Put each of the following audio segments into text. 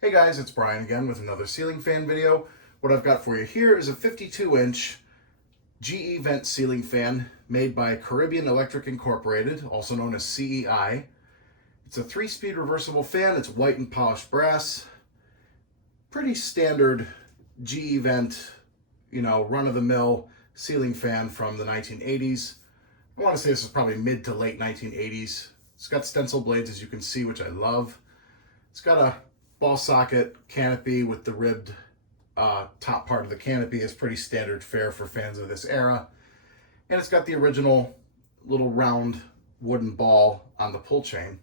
Hey guys, it's Brian again with another ceiling fan video. What I've got for you here is a 52-inch GE vent ceiling fan made by Caribbean Electric Incorporated, also known as CEI. It's a 3-speed reversible fan. It's white and polished brass. Pretty standard GE vent, run-of-the-mill ceiling fan from the 1980s. I want to say this is probably mid to late 1980s. It's got stencil blades, as you can see, which I love. It's got a ball socket canopy with the ribbed top part of the canopy. Is pretty standard fare for fans of this era. And it's got the original little round wooden ball on the pull chain.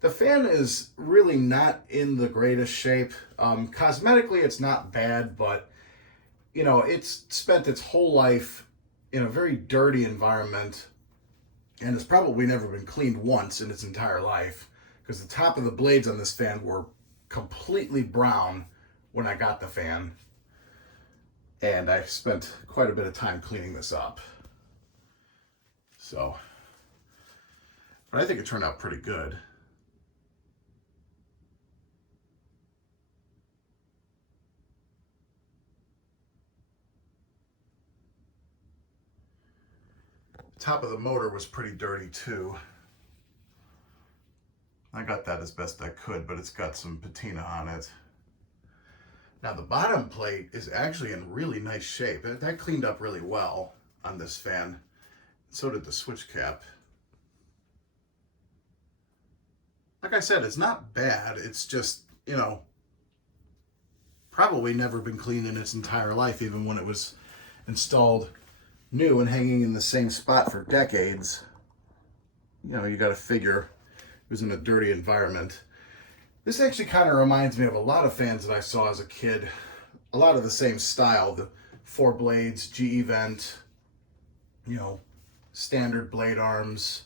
The fan is really not in the greatest shape. Cosmetically, it's not bad, but it's spent its whole life in a very dirty environment, and it's probably never been cleaned once in its entire life, because the top of the blades on this fan were completely brown when I got the fan, and I spent quite a bit of time cleaning this up. But I think it turned out pretty good. The top of the motor was pretty dirty too. I got that as best I could, but it's got some patina on it. Now the bottom plate is actually in really nice shape. That cleaned up really well on this fan. So did the switch cap. Like I said, it's not bad. It's just, probably never been cleaned in its entire life, even when it was installed new and hanging in the same spot for decades. You got to figure it was in a dirty environment. This actually kind of reminds me of a lot of fans that I saw as a kid. A lot of the same style, the 4 blades, GE vent, standard blade arms.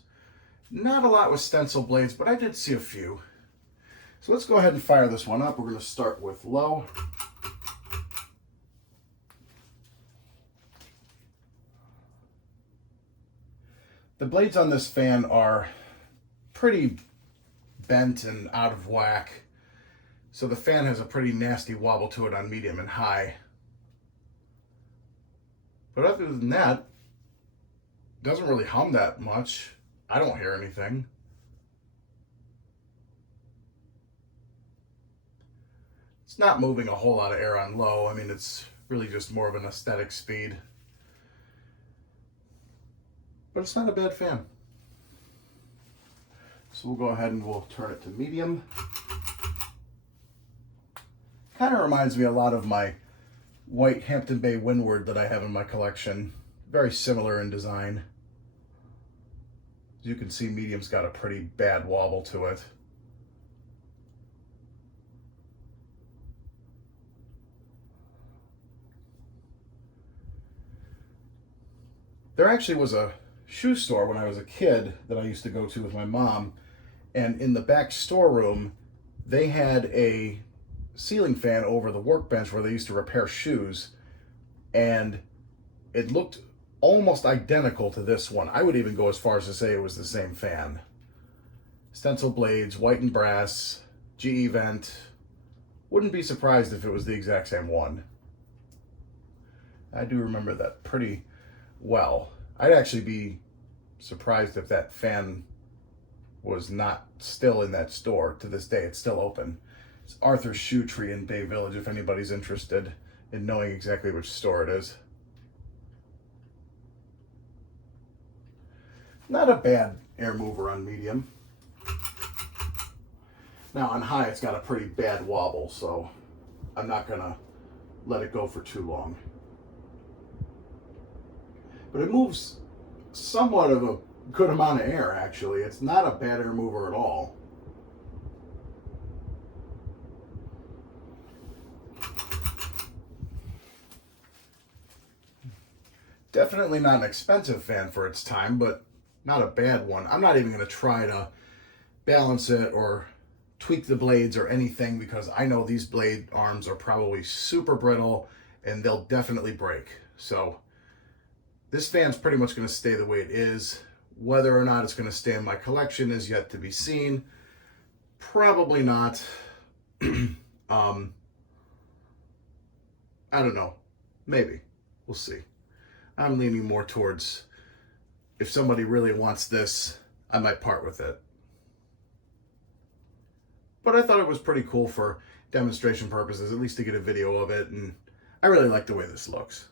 Not a lot with stencil blades, but I did see a few. So let's go ahead and fire this one up. We're going to start with low. The blades on this fan are pretty bent and out of whack, so the fan has a pretty nasty wobble to it on medium and high. But other than that, it doesn't really hum that much. I don't hear anything. It's not moving a whole lot of air on low. I mean, it's really just more of an aesthetic speed. But it's not a bad fan. So we'll go ahead and we'll turn it to medium. Kind of reminds me a lot of my white Hampton Bay Windward that I have in my collection. Very similar in design. As you can see, medium's got a pretty bad wobble to it. There actually was a shoe store when I was a kid that I used to go to with my mom, and in the back storeroom they had a ceiling fan over the workbench where they used to repair shoes, and it looked almost identical to this one. I would even go as far as to say it was the same fan. Stencil blades, white and brass, GE vent. Wouldn't be surprised if it was the exact same one. I do remember that pretty well. I'd actually be surprised if that fan was not still in that store to this day. It's still open. It's Arthur's Shoe Tree in Bay Village, if anybody's interested in knowing exactly which store it is. Not a bad air mover on medium. Now on high, it's got a pretty bad wobble, so I'm not gonna let it go for too long. But it moves somewhat of a good amount of air, actually. It's not a bad air mover at all. Definitely not an expensive fan for its time, but not a bad one. I'm not even going to try to balance it or tweak the blades or anything, because I know these blade arms are probably super brittle and they'll definitely break. So this fan's pretty much going to stay the way it is. Whether or not it's going to stay in my collection is yet to be seen. Probably not. I don't know. Maybe. We'll see. I'm leaning more towards, if somebody really wants this, I might part with it. But I thought it was pretty cool for demonstration purposes, at least to get a video of it, and I really like the way this looks.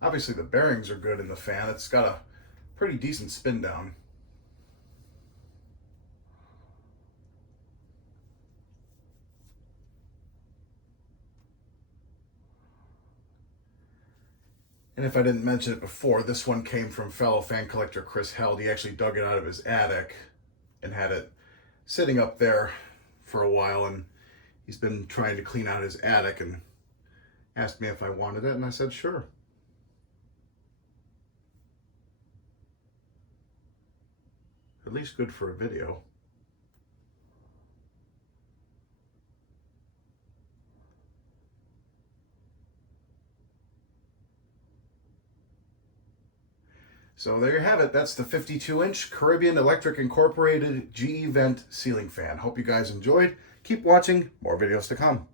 Obviously the bearings are good in the fan. It's got a pretty decent spin down. And if I didn't mention it before, this one came from fellow fan collector Chris Held. He actually dug it out of his attic and had it sitting up there for a while, and he's been trying to clean out his attic and asked me if I wanted it, and I said sure. At least good for a video. So there you have it. That's the 52-inch Caribbean Electric Incorporated GE Vent ceiling fan. Hope you guys enjoyed. Keep watching. More videos to come.